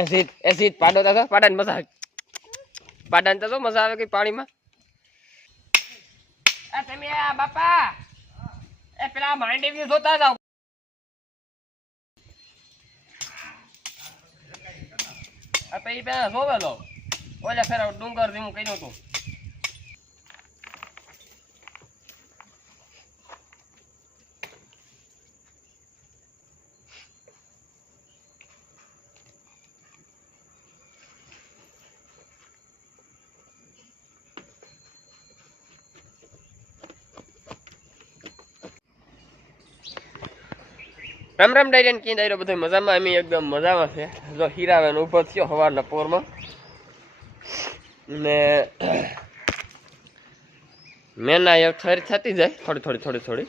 Acid acid પાડો તો પાડા મજા આવે. પાડા તો મજા આવે કે પાણીમાં? આ તમે આ બાપા, એ પેલા માંડી વ્યૂ જોતા જાઓ. આ પછી પેલા જોવેલો. ઓલા ફેરા ડુંગર જેવું કર્યું હતું. રામ રામ ડાયરેન કે ડાયરો બધો મજામાં? અમે એકદમ મજામાં છે. જો હીરાવેન ઊભો થયો સવારના પોરમાં. ને મેના એક ઠરી થતી જાય. થોડી થોડી થોડી થોડી.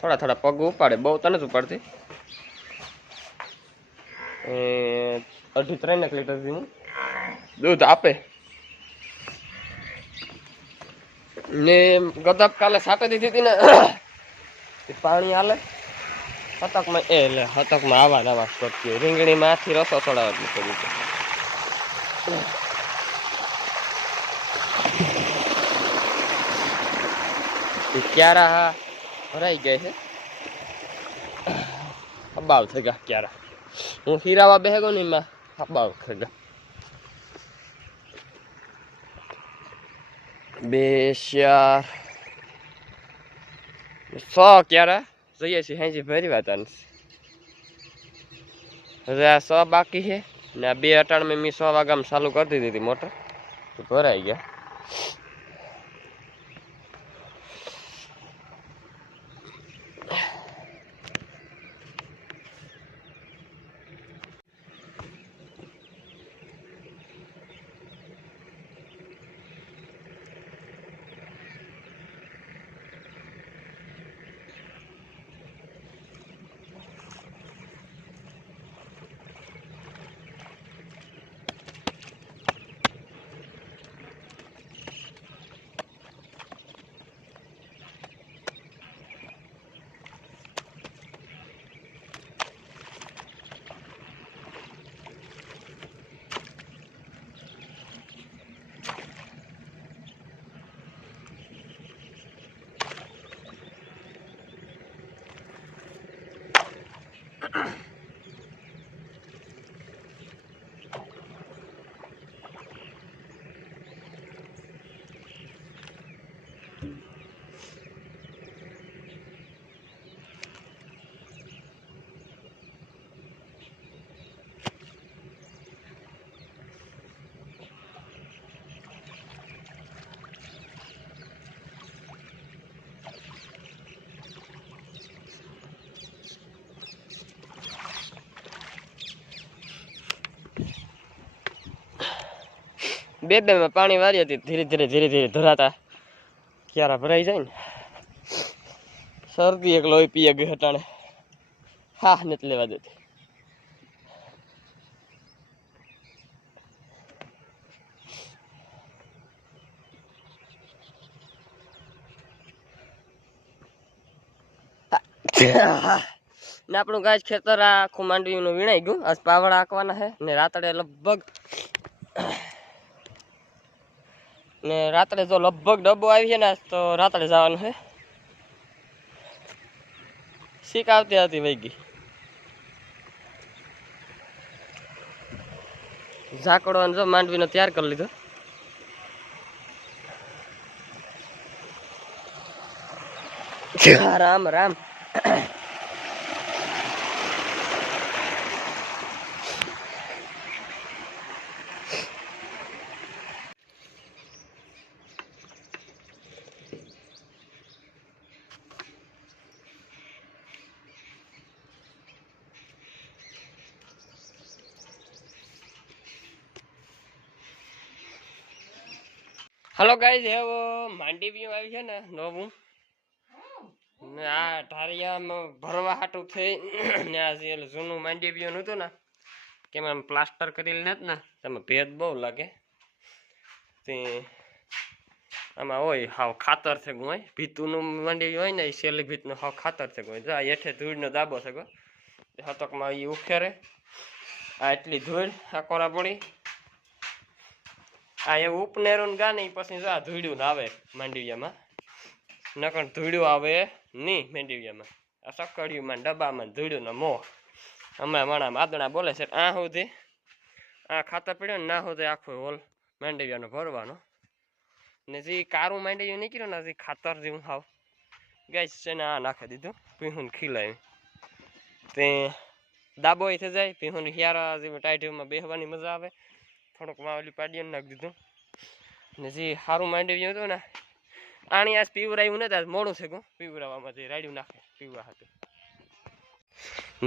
થોડા થોડા પગ ઉપાડે. બહુ તને જ ઉપાડતી. અઢી ત્રણ લીટર જેવું દૂધ આપે. ને ગદપ કાલે સાટે દીધી હતી ને પાણી હાલે હતકમાં એ એટલે હતકમાં આવા નવા સ્ટોક કરતી રીંગણીમાંથી રસો ચડાવવા જ છે. ક્યારા હા? ભરાઈ ગયા છે. અબાવ થગા ક્યારા. હું હીરાવા બેહગો ને એમાં અબાવ થગા બે ચાર સો ક્યારા? જોઈએ છીએ હાજી ભરી વાત હવે આ સો બાકી છે. ને આ બે અટાણ મેં સો વાગામાં ચાલુ કરી દીધી હતી મોટર તો ભરાઈ ગયા. બે બે માં પાણી વારી હતી, ધીરે ધીરે ધીરે ધીરે ધરાતા. ક્યારા ભરાઈ જાય ને? શરદી એક લોહી પીએ ગઈ હટાણે હા, નથી લેવા દેતી. ને આપણું ગાય ખેતર આખું માંડવીનું વીણાઈ ગયું. આજ પાવડા આંકવાના છે ને રાતડે લગભગ ને રાત્રે જો લગભગ ડબ્બો આવી છે ને તો રાત્રે જવાનું છે. શીખ આવતી હતી વહી ગઈ. ઝાકડો જો માંડવીનો તૈયાર કરી લીધો. રામ રામ. હલો ગાઈઝ એવો માંડી બી આવી છે ને નવું ને આ ઢારિયામાં ભરવા હાટું થઈ ને આ જે જૂનું માંડી વ્યૂ હતું ને કેમ એમ પ્લાસ્ટર કરેલ નથી ને તમે ભેદ બહુ લાગે તે આમાં હોય હાવ ખાતર છે હોય ભીતુનું માંડી હોય ને એ શેલી ભીતનું હાવ ખાતર છે હોય જો હેઠે ધૂળનો દાબો છે હતકમાં એ ઉખેરે આ એટલી ધૂળ આ કોરા પડી આ એ ઉપનેરું ગા ઈ પછી જો આ ધૂળ્યું આવે માંડવિયામાં. નકર ધૂળ્યું આવે નહીં માંડવિયામાં. આ સકડિયુંમાં ડબ્બામાં ધૂળ્યું ને મોહ. હમણાં માણા માદણા બોલે છે આ સુધી. આ ખાતર પડ્યો ને ના સુધી આખો હોલ માંડવિયાનો ભરવાનો. ને જે કારું માંડવ્યું નીકળ્યું ને જે ખાતર જેવું હાવ. ગેસ છે ને આ નાખી દીધું પીહું ખીલાવી. તે દાબો થઈ જાય પીહું હિયારા જેવું ટાઈટમાં બેહવાની મજા આવે. થોડુંક માવલી પાડીને નાખી દીધું. ને જે સારું માંડવી હતું ને આણી આજ પીવરાયું નથી આજ મોડું છે પીવરાવામાં જે રાડ્યું નાખે, પીવા હતું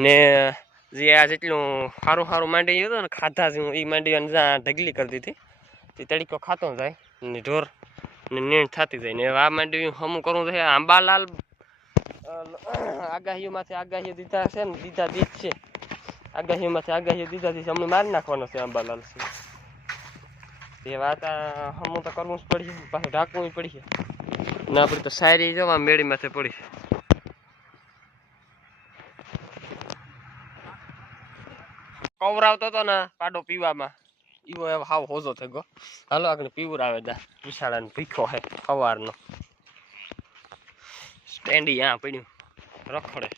ને જે આ જેટલું સારું સારું માંડવી હતું ને, ખાધા જેવું એ માંડી જ્યાં ઢગલી કરી દીધી, તે તડીકો ખાતો જાય, ને ઢોર ને નીણ થતી જાય. ને આ માંડવી હમું કરવું છે, આંબાલાલ આગાહીઓમાંથી આગાહીઓ દીધા છે ને, દીધા દીધ છે. આગાહીઓમાંથી આગાહીઓ દીધા દીધ અમને મારી નાખવાનો છે આંબાલાલ છે. તે વાત હમું તો કરવું જ પડશે, પાછું ઢાંકવું પડશે. ના આપણે તો સારી જવા મેળી માથે પડી કવરાવતો હતો ને પાડો પીવામાં. ઈવો એવો હાવ હોજો થઈ ગયો હાલો, આગળ પીવરાવે દા. વિશાળાનો ભીખો હે, સવારનો. સ્ટેન્ડી આ પડ્યું. રખડે.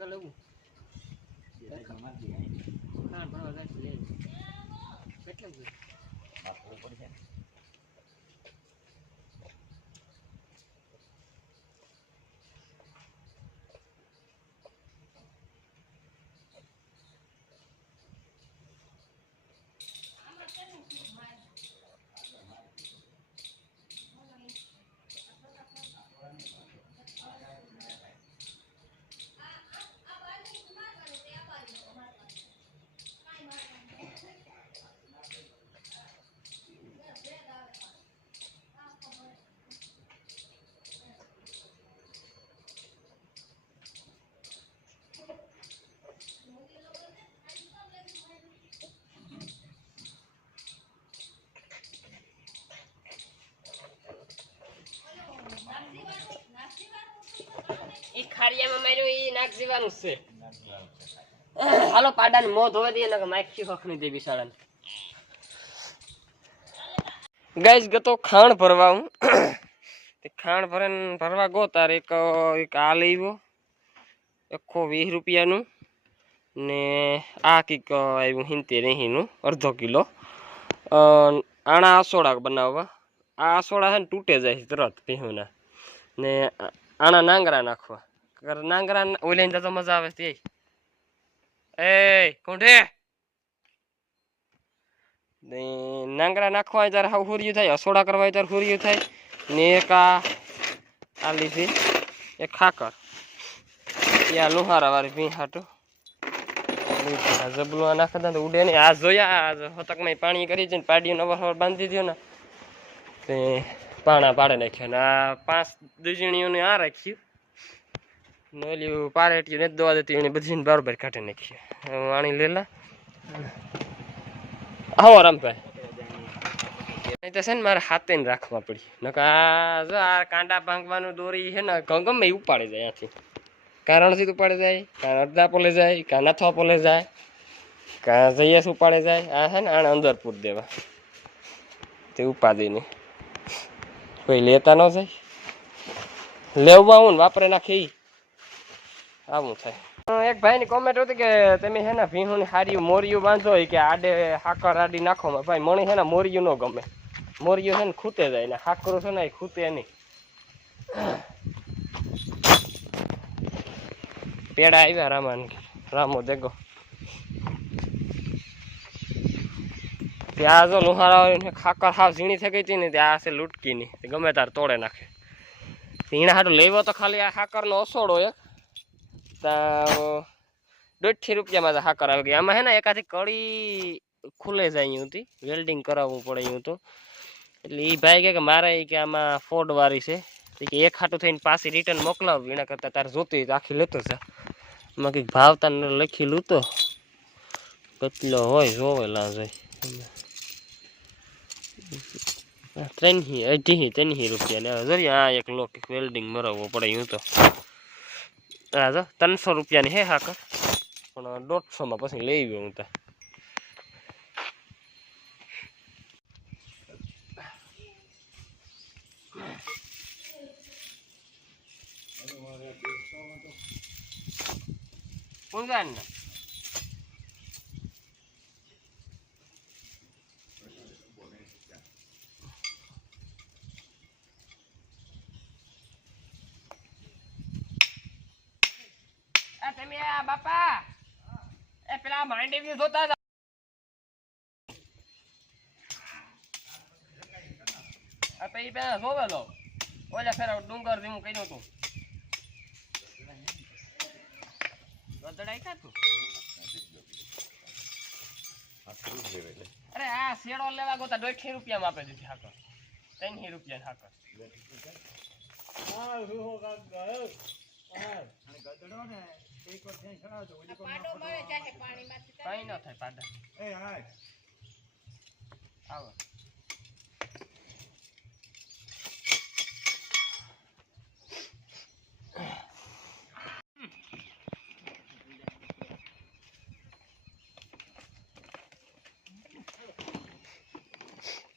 કાગળ લેવું. હા બરાબર જાય લેવું. કેટલું ખારિયામાં માર્યું ઈ નાક જીવાનું છે. હાલો, પાડાને મોં ધોવા દઈએ, નકર માખી ખખણી દે બિસાડાને. ગાઈસ ગતો ખાણ ભરવા હું. ખાણ ભરે ભરવા ગો તારે એક એક આ લેવો એકસો વીસ રૂપિયાનું. ને આ કંઈક આવ્યું હિંતેર એંહીનું અડધો કિલો. આણા આસોડા બનાવવા. આ આસોડા છે ને તૂટે જાય તરત ભીહુના. ને આણા નાંગરા નાખવા. નાંગરા ઓલે તો મજા આવે તે એ. કોંઢે. નાંગરા નાખવા હોય ત્યારે હુરિયું થાય, અસોડા કરવા ત્યારે હુરિયું થાય. ને એક આ આ લીધી એક ખાકર. યા લુહારા વાળી ભી હાટું. જબલું આ નાખતા તો ઉડે નહીં આ જોયા, આ હતકમાં પાણી કરી છે ને અવાર અવાર બાંધી દીધો ને. તે પાણા પાડે નાખ્યા ને. આ પાંચ દુજણીઓને આ રાખ્યું. ને પારે પારેટીયું નથી દવા દેતી, એને બધી બરોબર કાઢી નાખી. વાણી લેલા આવો રામભાઈ. નહીં તો છે ને મારે હાથે ને રાખવા પડી. નકર આ જો આ કાંડા ભાંગવાનું દોરી છે ને, ગમે ઉપાડે જાય ત્યાંથી કારણથી ઉપાડી જાય, કાં અડધા પોલે જાય, કાં નથવા પોલે જાય, કાં જઈએસ ઉપાડે જાય. આ છે ને આને અંદર પૂર દેવા. તે ઉપાડીને. કોઈ લેતા ન જાય. લેવવા હું વાપરે નાખે આવું થાય. એક ભાઈની કોમેન્ટ હતી કે તમે છે ને ભીહુની હારી મોરિયું બાંધો કે આડે હાકર આડી નાખો ભાઈ, મણી છે ને મોરિયું ન ગમે. મોરિયું છે ને ખૂતે જાય ને હાકરું છે ને એ ખૂતે નહીં. પેડા આવ્યા રામાન રામો દેગો ત્યાં જો લુહારા ખાકર હાવ ઝીણી થઈ ગઈ હતી ને ત્યાં છે લૂટકીની. તે ગમે તાર તોડે નાખે. ઝીણા હાટું લેવો તો ખાલી આ ખાકરનો ઓસોડો એક ત્યાં દોઢથી રૂપિયામાં તો હાકર આવી ગઈ આમાં હે ને એકાથી કડી ખુલે જાય અહીં હતી વેલ્ડિંગ કરાવવું પડે અહીં હતું એટલે એ ભાઈ કે મારે કે આમાં ફોડ વાળી છે કે એક હાટું થઈને પાછી રિટર્ન મોકલાવવી. એના કરતાં તારે જોતી હોય તો આખી લેતો છે એમાં કંઈક ભાવતા લખી લૂતો કેટલો હોય જોવે લાજય ત્રણહી અઢી ત્રણહી રૂપિયા ને હવે જોઈએ આ એક લોક વેલ્ડિંગ મરાવવો પડે હું તો. હા જો ત્રણસો રૂપિયાની હે હાકર. પણ દોઢસોમાં પછી લઈ ગયો હું તો. ઊંઘાણ તમે બાપા. એ પેલા માંડી વ્યૂ જોતા હતા તો પેલા જોવે તો ઓલા ફેર ડુંગર જેવું કર્યું તું ગધડાઈ કા અરે આ શેડો લેવા ગોતા દોઢી રૂપિયામાં આપે દીધી હાકર. ત્રણસી રૂપિયા હાકર. કઈ ન થાય પાડા. આવો.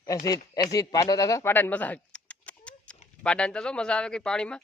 એસિડ એસિડ પાડો તો પાડાને મજા આવે. પાડાને તો મજા આવે કે પાણીમાં?